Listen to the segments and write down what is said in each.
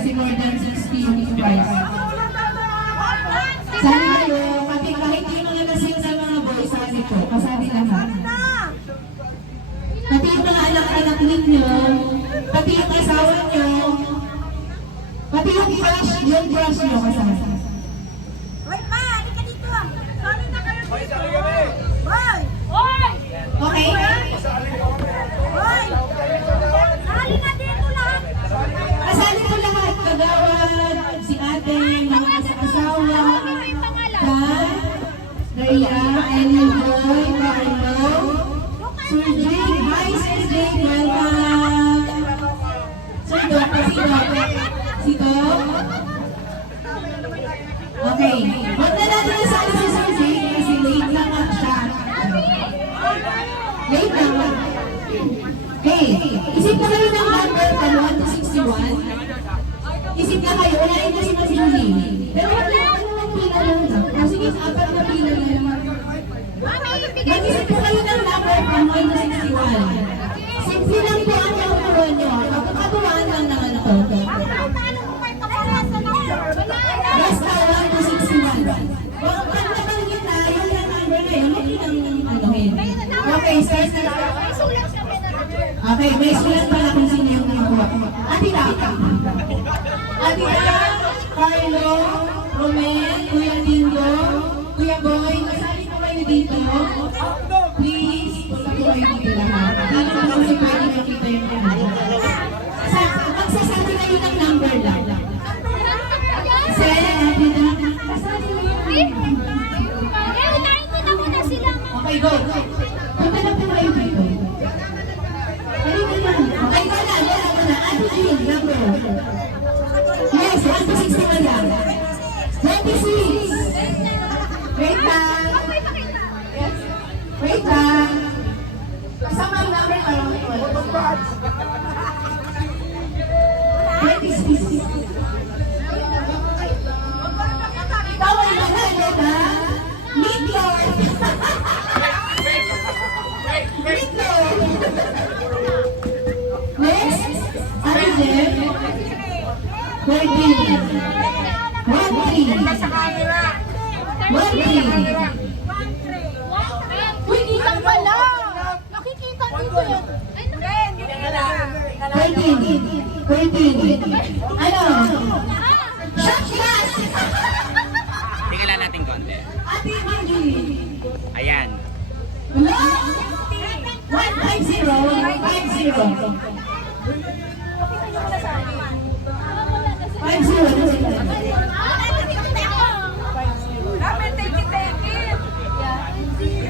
kasi more than 60 yung price. Sabi kayo, pati kahit yung mga lasing sa mga boys, sabi ko, kasabi lahat. Pati yung mga anak-anak ninyo, pati yung asawa nyo, pati yung crush nyo kasama. Wait ma, hindi ka dito. Sorry na kayo dito. Boy! Okay? Boy! Sali na dito lahat. Kasali ko lahat, kagawad, si ate, mga asawa, Rhea, Ellen Boy, Carlo, Sir Jake, hi Sir Jake, welcome. Sir Doc, si Doc. Okay, huwag na natin nasali si Sir Jake kasi late lang ang siya. Late lang. Okay, isip na kayo ng number from 1 to 61. Isip na kayo, wala rin kasi masili. Pero wala lang pila lang. Sige, apat na pila lang. Mag-isip na kayo ng number from 1 to 61. Simple lang po ang kautuan nyo. Magkakatuwaan lang naman ako. Basta 1 to 61. Kung ang nabanggit na, yun ang number na yun, hindi lang anuhin. Okay, start na. Okay, may sulat pala kung sino yung nakuha. Atita, Carlo, Romel, Kuya Lindo, Kuya Boy, masali po kayo dito. Please, punta po kayo dito lahat. Lalo na kasi pwede makita yung mga. Magsasabi kayo ng number lang. Okay, go. Punta na po kayo dito. Okay, go na. Ate Jean, number. Yes, 1 to 61 lang. 26. Wait lang. Wait lang. Kasama ang number para makiwala. 26. Ikaw ay manalo na. Meatloaf. Meatloaf. Next. Ano din? 14. 1-3. Uy, kita pala. Nakikita dito yun. Ay, 13. Ano? Shot glass! Tingnan natin konti. Ate Maggie. Ayan. 50.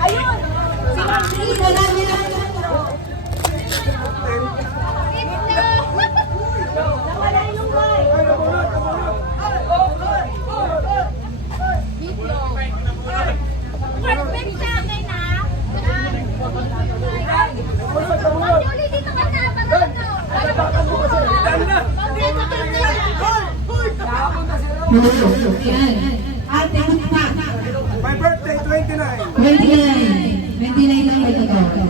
ayun! Marami na. Nawala yung mic. Perfect sa akin, ha? Pati ulit dito ka na. Yan. Ate Maggie. My birthday, 29. 29 lang ito to.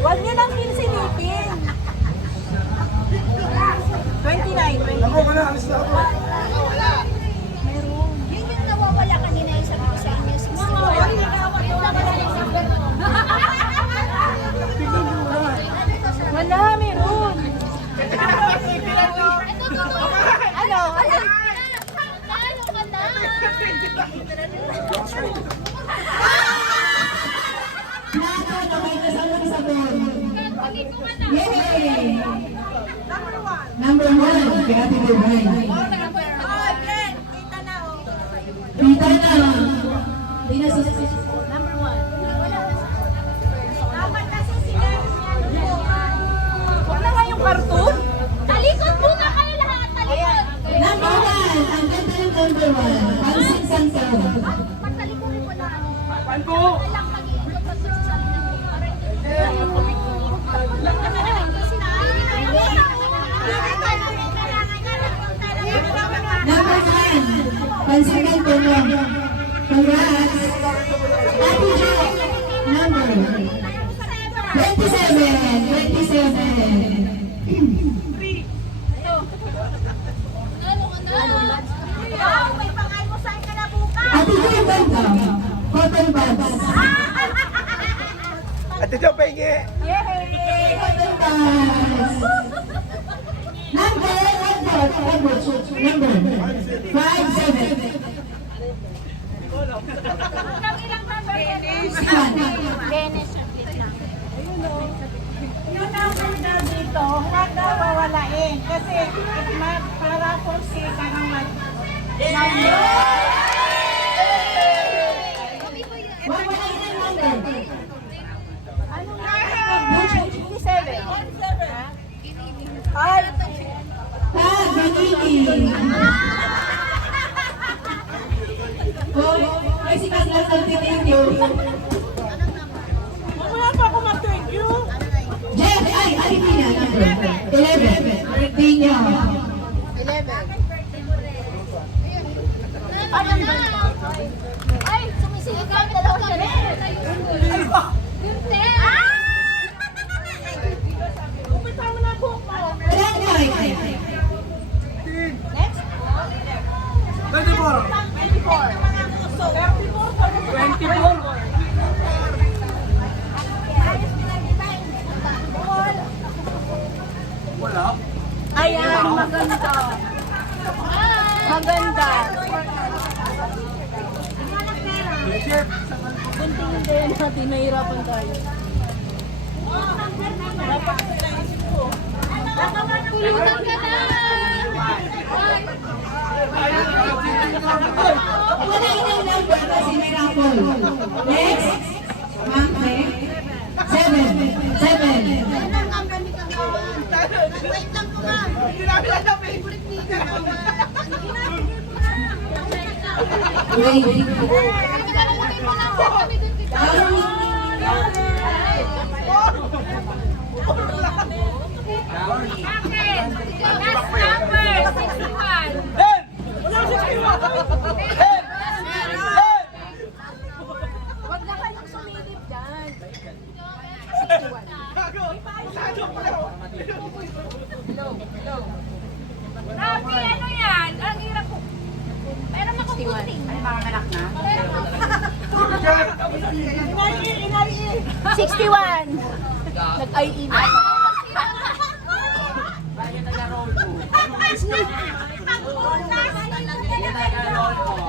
Huwag niyo lang sinipin. 29. Ako ka na, alis na ako. Yun yung nawawala kanina yung sabi ko sa inyo. Wala, meron. Ano? Ano ka na? Nato, may kasama sa board. Yay! Number 1, kay Ate Bebay. Kita na. Hindi na si Number 1. Dapat kasi sila huwag na nga yung cartoon. Talikod muna kayo lahat. Talikod. Number 1, ang ganda ng number 1. Pansin Santo. Pagtalikurin mo lang. Panto! Walang mag-iikot pa sa Number 10, Pansin Santo. Congrats! Wow, may pang-almusal ka na bukas. Ate ko yung banda. Cotton buds. Ate Jo, pahingi. Yay! Cotton buds. Number 57. Ilang number ka na? Dennis. Yung number na dito, huwag na wawalain. Kasi para po si Karamat. Anong number? 57. Ay! Ay, si Kaslas ang thank you. Wala pa ako mag-thank you. Jeff, ay, Alipina, number 11. Birthday niya. Ano na? Ay, sumisigit kami na daw siya rin. Kumita mo na buhok mo. Next? 24. 24. Wala. Ayan, maganda. Maganda. Kunting din natin, nahirapan tayo. Pulutan ka na! Wala yung number kasi may raffle. Next. Mangke. 7. Wait lang po nga. Favorite ni Kawan. Wait. Ilalagay mo lang sa kami dun kita. Bakit? Last number, 61. Huwag na kayong sumilip dyan. 61. Grabe, ano yan? Ang hirap ko. Pero makukunting. Ano mga anak na? 61. Nag-IE na.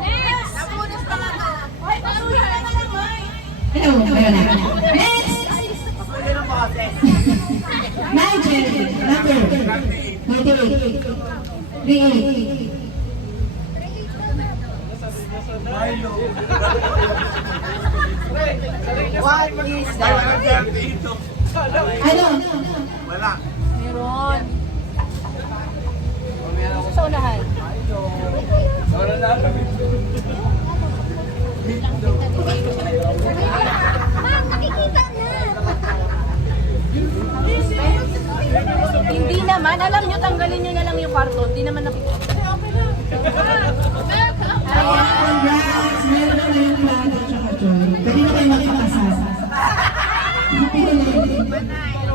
Next! Hello. Next. Nigel. Number 38. 38. What is that? Ano? Wala. Meron. Sa unahan. Ma'am, nakikita na. Hindi naman. Alam nyo, tanggalin nyo na lang yung karton. Hindi naman nakikita. Ayan, congrats. Meron na kayong plano tsaka Joy. Pwede na kayo magpakasal. Happy na lang.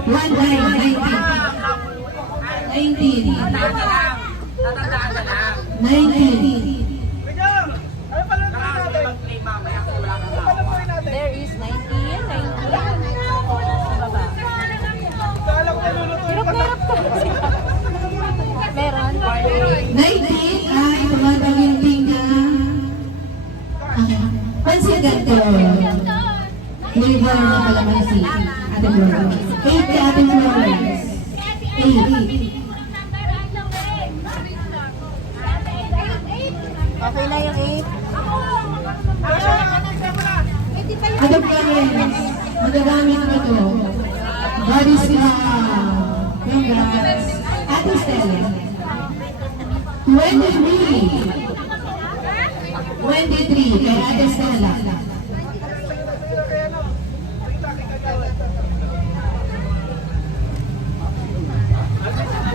19. 19. There is 19. Baba. Hirap ka. Meron. 19 ay tumataginding na pansit ganito. Flavor na kalamansi. Ate Flores. 8 ka Ate Flores. 8. Okay na yung 8. Ate Flores. Magagamit mo to. Body scrub. Congrats. Ate Stella. 23. 23. Kay Ate Stella.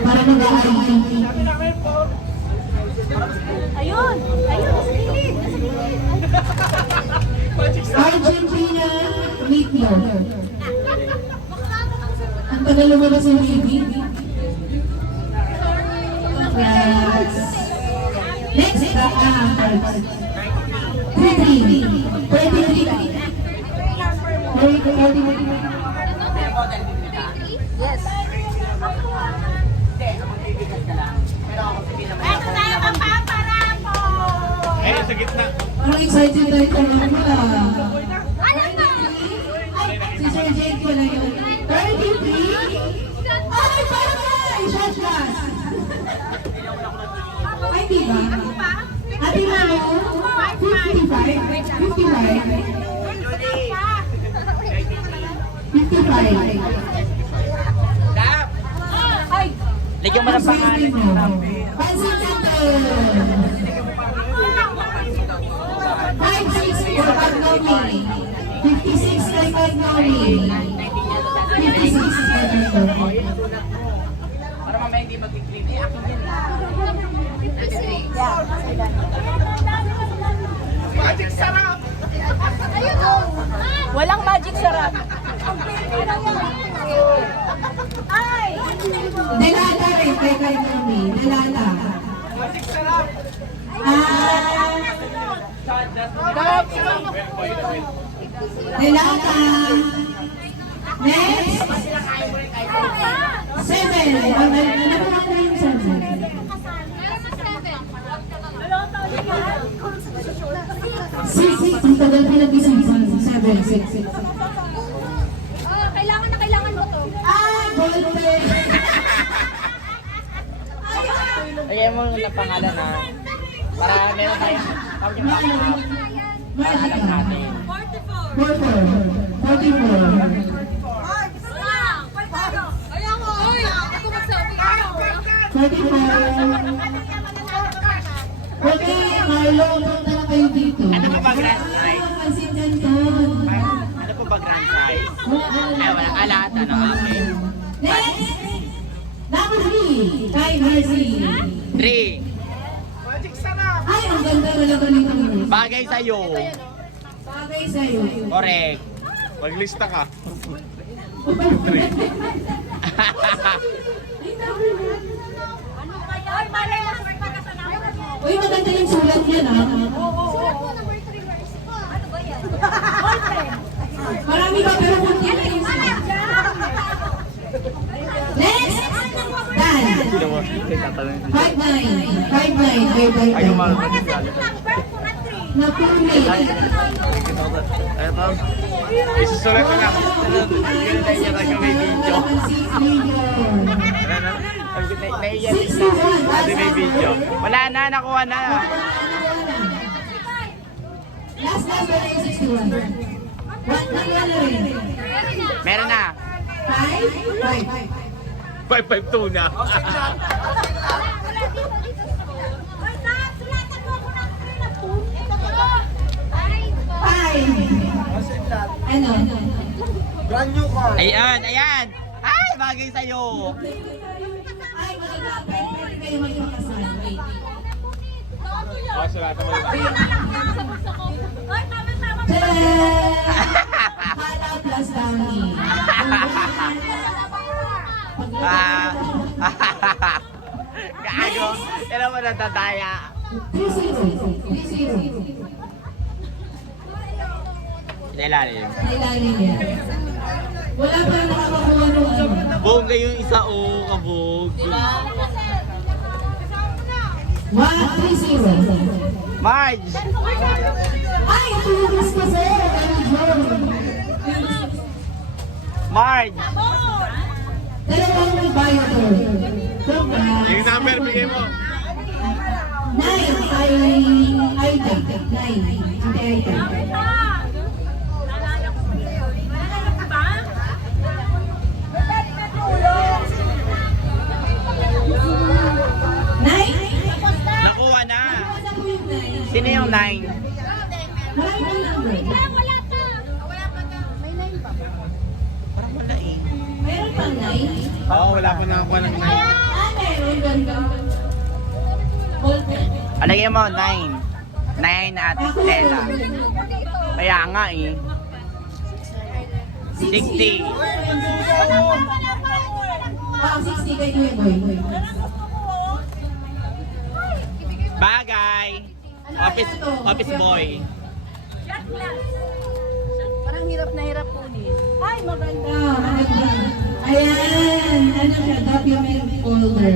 Para mag-aayos. Ayun! Ayun! Nasa gilid! Nasa gilid! Argentina, meatloaf. tagal lumabas yung baby. Congrats. Next, 33. 33. Yes. Ito na yung mapaparamo. Eh, sa gitna. Parang excited tayo kung ano na. Ano na? Si Sir Jake ko na yun. 33? Ay, parang shot glass. Ay, di ba? Ate Mano, 55? 55? Ay! Ligyan mo ng pangalan. Pansin dito. 56 for Pagnomi. 56 kay Pagnomi. 56 kay Pagnomi. Para mamaya hindi mag-clean. Eh, ako din. Magic sarap! Ayun o! Walang magic sarap. Ay! Delala rin kay Pagnomi. Delala. Magic sarap! Delala. Next. 7. Ano ba yung 7? 6. Ang tagal pinag-isipan. 7. 6. Kailangan mo to. Ah, golden. Lagyan mo na pangalan ha. Para meron tayong tawag yung backup. Para alam natin. 44. Okay, Marlo, punta na kayo dito. Ano pa ba grand size? Pansin Canton. Ano po ba grand size? Ay, wala. Lahat ano? Okay. Next! Number 3, kay Mercy. 3. Magic sarap! Ay, ang ganda na naman nito. Bagay sa'yo. Bagay sa'yo. Correct. Maglista ka. Ay, malay mo. Uy, maganda yung sulat niya na. Sulat mo number 3 verse. Ano ba yan? Boyfriend. Marami ba pero kunti na yung sulat. Next! Dan. 5'9". 5'9". Ay, umalo na din Na pumili. Eto. Isusulat ko na. Ganun tayo niya kasi may video. Naiiyak na. Kasi may video. Wala na, nakuha na. Last number na yung 61. Nakuha na rin. Meron na. 5? 552 na. Ano? Brand new car. Ayan, ayan. Ay, bagay sa'yo. Ay, magagapay. Pwede kayo magpakasal. Wait. Oh, sulatan mo yun. Tadaan! Hala plus Dami. Gago. Kailan mo natataya? 3-0. Ilalim. Nailalim yan. Wala pa rin nakakakuha nung ano. Bongga yung isa o kabog. 1-3-0. Marge! Ay, tulis ko sa'yo. Marge! Dalawang may Viator. Yung number, bigay mo. 9 ay Aida. 9. Ante Aida. Nakuha na. Sino yung 9? Marami yung number. Wala ka. Wala pa ka. May 9 pa. Parang wala eh. Meron pang 9? Oo, wala pa nakakuha ng Ah, meron. Ganda. Golden. Alagyan mo, 9. 9 at Stella. Kaya nga eh. 60. Ah, 60 kay Kuya Boy. Bagay. Office boy. Parang hirap na hirap po niya. Ay, maganda. Ah, maganda. Ayan, ano siya, document folder.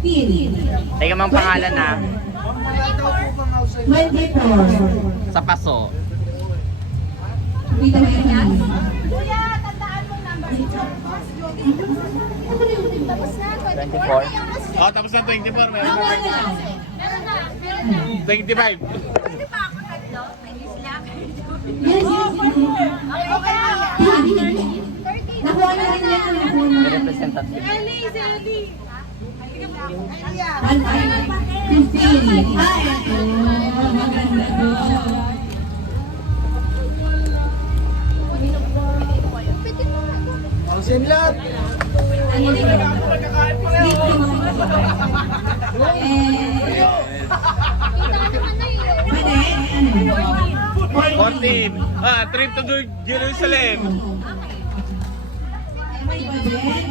Pin. Teka mang pangalan na. 24. Sa paso. Kita mo yan. Kuya, tandaan mo number. 24. Oh, tapos na 24. Meron Nakuha na. na. Meron na, meron na. 25. Hindi pa ako tatlo. Ay, isla. Yes, yes, yes. Okay, Nakuha na rin yan. Nakuha na. Representative. One time. 15. Ah, eto. Maganda to. Ang simlat. Ano dito? Pwede? Ano? 14. Ah, trip to Jerusalem. May budget?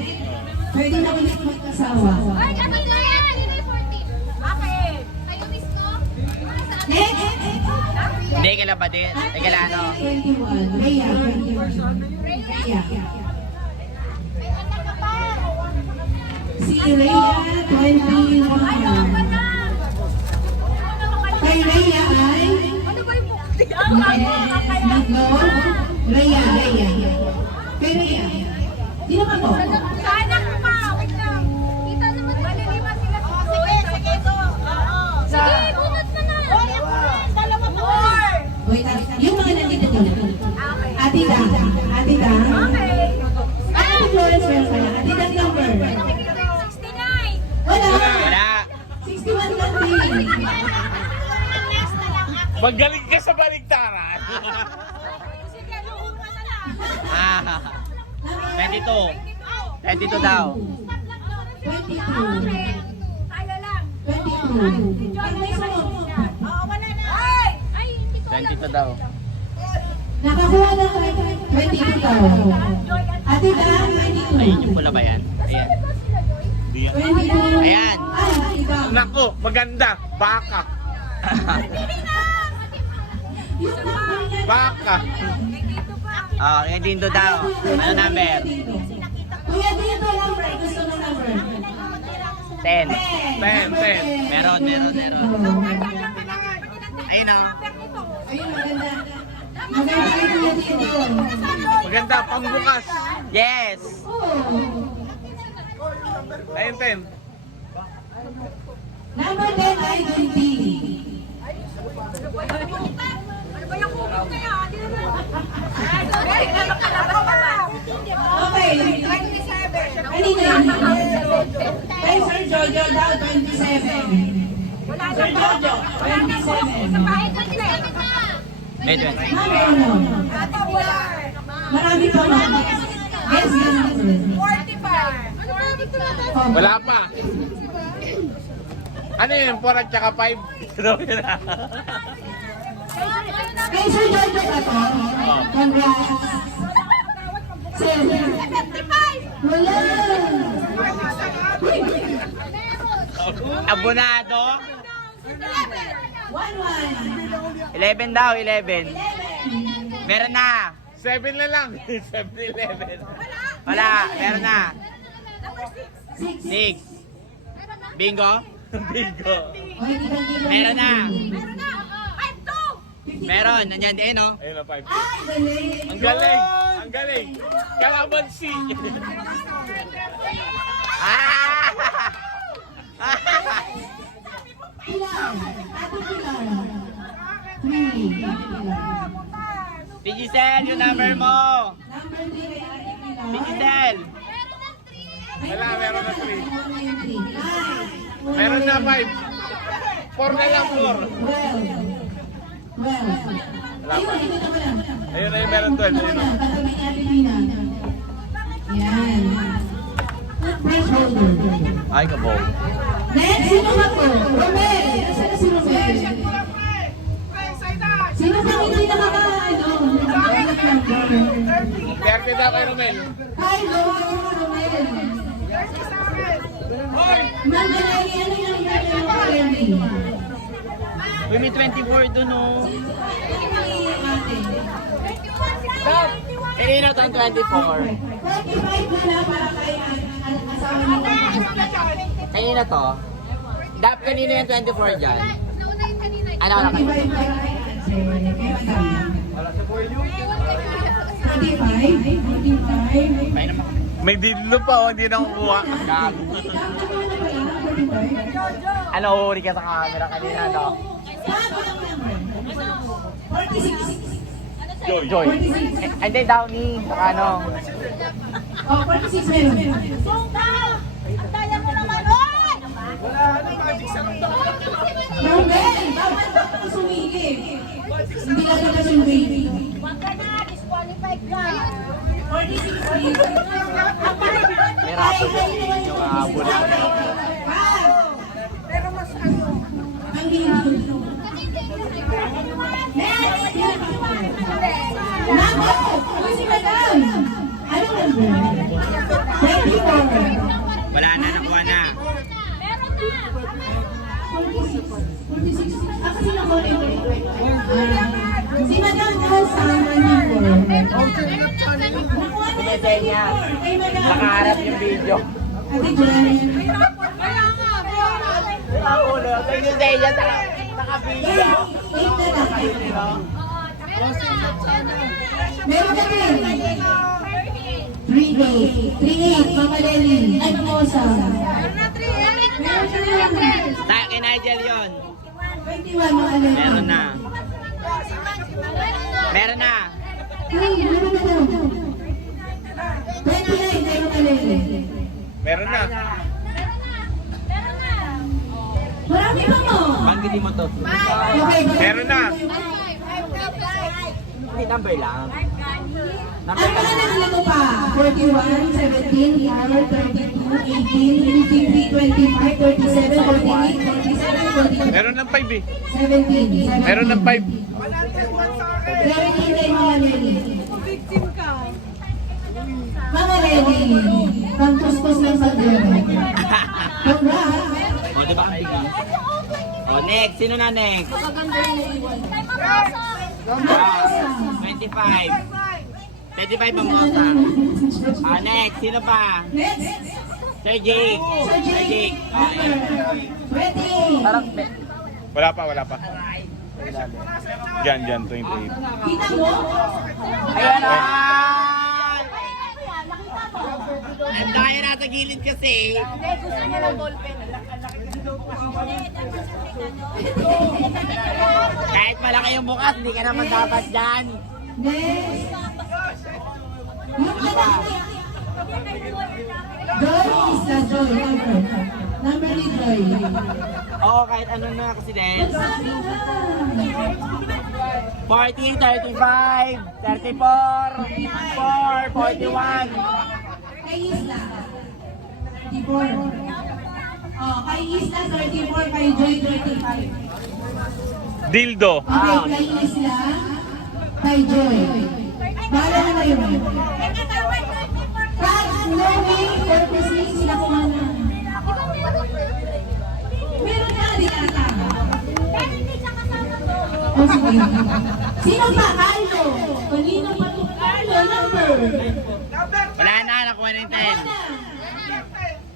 Pwede na ulit magkasawa. Ay, kapit na yan! Hindi 14. Okay. Kayo, miss ko? Next! Hindi, kailan ba din? Eh, kailan ano? 21. Rhea, 21. Rhea. May anak ka pa. Si Rhea, 21. Kay Rhea ay... Ano ba yung mukha? Nako. Rhea. Kay Rhea. Sino ka po? Sa anak ko pa. Wait lang. Kita naman. Malilima sila. Sige, ito. Sige, bunot mo na. Dalawa pa. Wait, yung mga nandito ko. Okay. Ate Dan. Okay. Ano Florence Well pala? Ate Dan number. 69. Wala. Wala. 61 lang din. Magaling ka sa baligtaran. Sige, luhong ka na lang. Ah, 22. 22 daw. 22. Tayo lang. 22. Pag may sunod. Oo, wala na. Ay, hindi ko alam. 22 daw. Nakakuha na kay 22 daw. Ate Dan, 22. Ayun yung pula ba yan? Ayan. 22. Ayan. Ay, ikaw. Nako, maganda. Baka. Yung number niya. Baka. Oh, yung dindo daw. Ano number? Kuya, dito number. Gusto mo number? 10. 10. Meron. Ayun o. Ayun, maganda. Maganda kay Kuya dito. Maganda, pangbukas. Yes. Oh. Ayun, 10. Number 10 ay Dundy. Ano ba yung kumot na yan? Hindi na lang. Ay, nakalabas ka ba? Okay. Kanina yun. Kay Sir Jojo daw, 27. Wala na Sir Jojo, 27. Sa bahay ko sila. May 20. Number ano? Ata wala. Marami pa ba? Yes, number. 45. Ano ba yung tumataas? Oh. Wala pa. Ano yun? 4 at saka 5? Kay Sir Jojo ka to? Congrats. Sir. 55. Wala. Abonado. 1-1. 11 daw, 11. Meron na. 7 na lang. 7-11. Wala, meron na. Number 6. 6. 6. Bingo? Bingo. Meron na. Meron na. 5-2. Meron, nandiyan din, no? Ayun na, 5. Ay, galing. Ang galing. Ang galing. Kalamansi. Ah! Pilar. Ate Pilar. 3. Pigisel, yung number mo. Number 3 kay Ate Pilar. Pigisel. Wala, meron na 3. Ay. Meron na 5. 4 na lang, 4. Well. Ayun, ito na lang. Ayun na yung meron 12. Ayun na. Para may Ate Pina. Yan. Fresh holder. Ay, kabo. Next, sino ba po? Romel. Nasaan na si Romel? Sino pa hindi nakaka-ano? 30 Lapit na kay Romel. Hi, Romel. Mangalay, ano yung nangyari? Uy, may 24 dun, oh. Kanina to ang 24. 45 na lang para kay asawa ni Kanina to. Kanina yung 24 dyan. Ano na kanina? 45 para kay May dilo pa, oh, hindi na kukuha. Ano, uhuli ka sa camera kanina, no? 46. Joy. Hindi, Downy. Saka ano? Oh, 46 meron. Daya mo naman, oy! Romel, dapat ka sumigil. Hindi lang naman yung baby. Huwag ka na, disqualified ka. 46 please. May raffle yung bullet ko na. Pero mas ano, Ang hindi. Next! Nako! Uy, si Madam! Ano number? 24. Wala na, nakuha na. Meron na! 46. Ah, kasi nakuha na yung si Madam Rosa, 94. Nakuha na Sinetay niya. Kay Madam. Nakaharap yung video. Ate Jen. Kaya nga, Ulo, sinetay niya sa naka-video. 8 na lang. Meron ka din. 3-8. Mama Lenny. Ay, Mama Osa. Meron na 3. Meron ka din. Kay Nigel yun. 21, Mama Lenny. Meron na. Meron na. Ay, meron na daw. 29, kay Mama Lenny. Meron na. Marami pa mo. Banggitin mo to. Okay, Meron na. Hindi, number lang. Ang Number mga lang. nandito pa, 41, 17, 32, 18, 53, 25, 37, 48, 47, 48, Meron ng 5 eh. 17. Meron ng 5. 17 kay Mama Lenny. victim ka. Mama Lenny, pang-kuskus ng sandero. Congrats! O, diba ang bigas? O, next. Sino na next? Ah, 25. 25 ang mosa. Ah, next. Sino pa? Next, Sir Jake. Sir Sir Jake. Jake. Okay. Ready? Parang, Wala pa. Diyan, 28. Kita mo? ayan na! Ang daya nasa gilid kasi. Gusto niya ng ballpen. Kahit malaki yung bukas, hindi ka naman dapat dyan. Next. Yung anak niya. Joy is the Joy. Number ni Joy. Oo, kahit ano na kasi din. Sabi na. 40, 35, 34, 4, 41. Kay Isla. 34. Oh, kay Isla 34, kay Joy 35. Dildo. Okay, kay Isla, kay Joy. Bahala na kayo. Pag knowing purposely sila kumana. Meron na, di ata. O sige. Sino pa? Carlo. Kanino pa ito? Carlo, number. Wala na, nakuha na yung 10.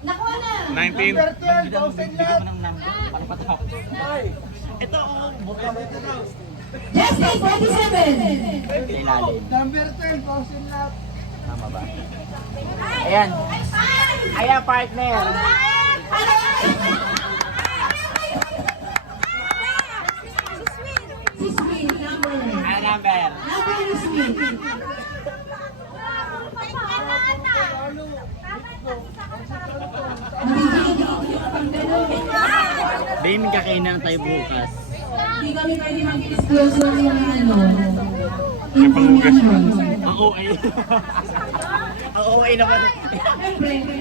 Nakuha na. 19. Ito, Justin, 47. ilalim. Number 10, thousand lap. Tama ba? Ayan. Ayan, partner. Si Sweet, number. Ano number? Number ni Sweet. Babe, may kakainan tayo bukas. Hindi kami pwede mag-disclose ng mga ano. Information. Ang OA. Ang OA naman. Siyempre, may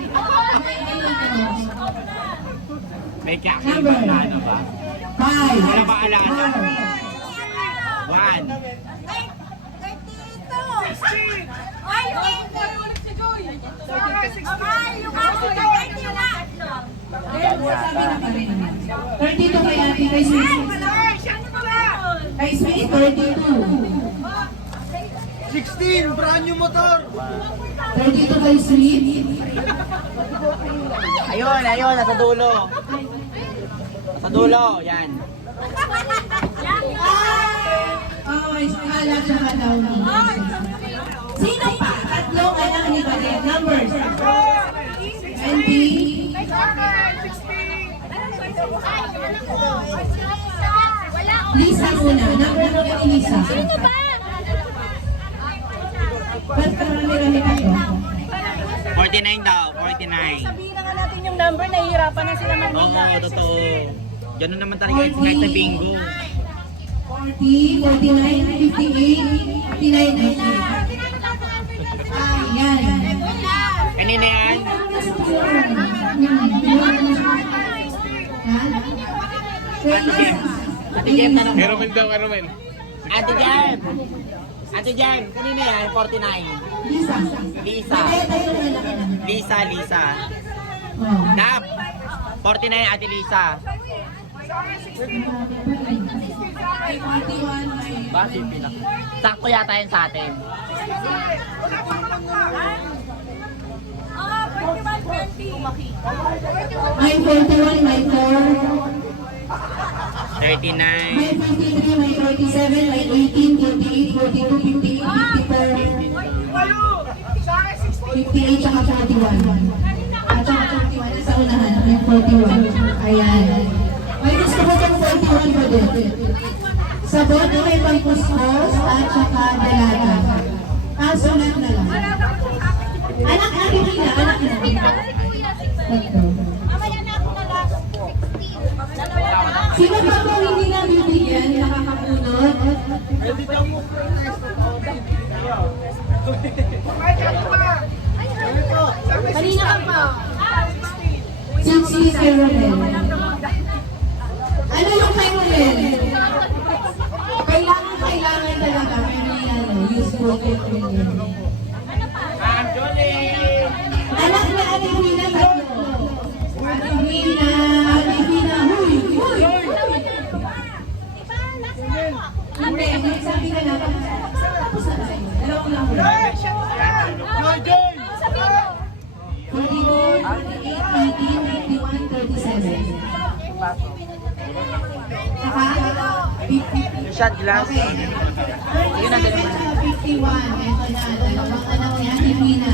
ano ito. May kakainan na ano ba? 5. Wala ba alala? 1. Ay, ulit si Joy. Ay, yung ako. Ay, yun na. Sabi na pa rin naman. 32 kay Ate, kay Sweet. Kay Sweet, 32. 16, brand new motor. 32 kay Sweet. Ayun, ayun, nasa dulo. Nasa dulo, yan. May skala siya daw ni. Sino pa? Tatlong anak ni Badet. Numbers. 20. Lisa muna. Number mo ni Lisa. Sino ba? Ba't karami-rami kayo? 49 daw, 49. Sabihin na nga natin yung number, nahihirapan na sila Oo, manila. totoo. Ganun naman talaga kahit sa bingo. 40, 49, 58, 59, 90. Ayan. Kanina yan? Ate Jem. Ate Jem, tanong Kay mo. Romel daw, kay Romel. Ate Jem. Ate Jem, kanina yan? 49. Lisa. Lisa. Lisa, Lisa. Oh. Nap. 49 Ate Lisa. May 41, may... Bakit pinak? Sakto yata yan sa atin. May 41, may 4. 39. May 53, may 47, may 18, 48, 42, 58, 54. 58 tsaka 41. At tsaka 41 sa unahan, may 41. Ayan. May gusto ko itong 41 ko din. Sa bote may pangkuskos at tsaka dalaga. Kasunod na lang. Anak na, Pipina, anak na. Sino pa po hindi na bibigyan, nakakapunod? Kanina ka pa. 60 kay Romel. Ano yung kay Romel? Kailangan talaga. May useful kay Romel. Anak na Alipina tatlo. Alipina, huy! Hindi, sabi ka na. Tapos na tayo. Dalawang lang huli. 42, 48, 19, 51, 37. Saka? 50. Shot glass. Yun na, 51. Ito na, dalawang anak niya, Pipina.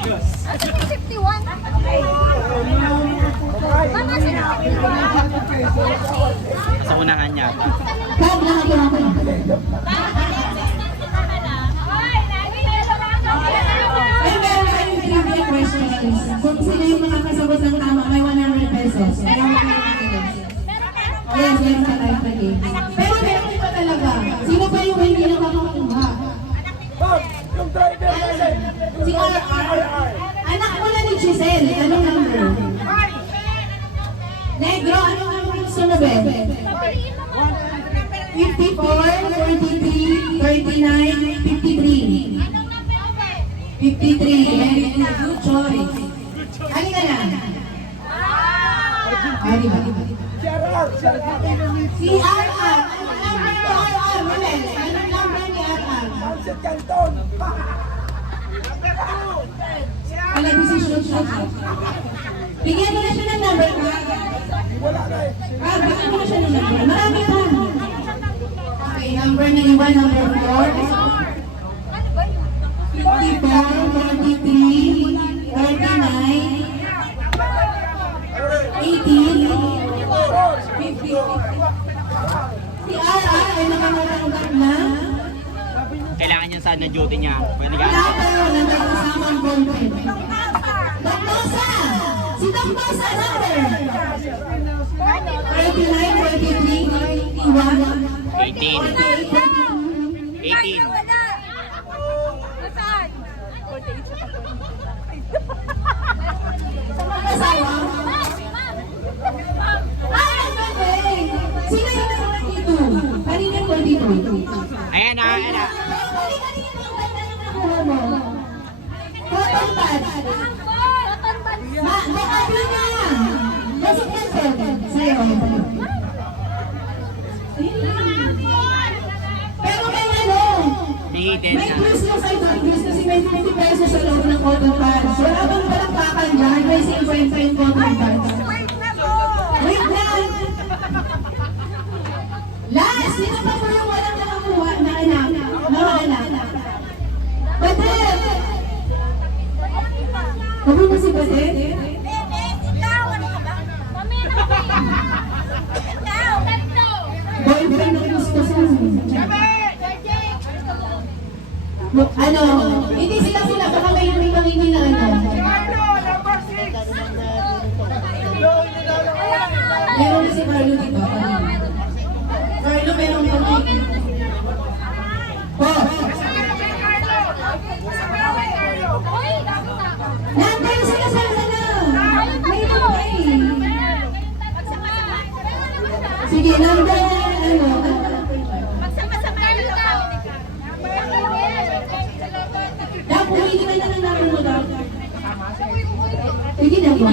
51. Mama, sino? Sa unahan niya. Kag na ako. Ay, meron kayong trivia questions. Kung sino yung makakasagot ng tama, may 100 pesos. Yes, meron pa tayo sa game. Pero meron iba talaga. Sino pa yung hindi nakakakuha? Si RR. Anak mo na ni Giselle. Anong number? Negro, anong number gusto mo, Ben? 54, 43, 39, 53. 53. Very good choice. Halika na. Ay, diba? Si RR. Anong number ni RR, Romel? Anong number ni RR? Wala decision siya. Bigyan mo na siya ng number. Bigyan mo na siya ng number. Marami pa. Okay, number na iwan, number 4. 54, 43, 39, 50. Si RR ay nakakalangkat na. Kailangan niya saan na duty niya. Pwede ka. Wala pa yun, ang kasamang content. Doktosa! Si Doktosa, number! 39, 43, 51, 18. 18. 18. Nasaan? Sa mga asawa? Ay, ang galing! Sino yung 42? Kanina 42. Gagamitin May niya. quiz yung side ng quiz kasi may 50 pesos sa loob ng cotton pads. Wala bang palakpakan dyan? May 50 yung cotton pads. Wait na po! Wait lang! Last! Sino pa po yung walang nakakuha na anak? Nawala. Badet! Kami mo si Badet? Ikaw, ano ka ba? Ikaw! Boyfriend ng gusto sa ano? Hindi sila. Baka may lumibang hindi na ano. Meron na si Carlo dito. Carlo, meron pa dito. Oh! Nandun sila sa ano? May lumay. Sige, nandun ano? Dapat pumili ka na ng number mo daw. Pwede na ba?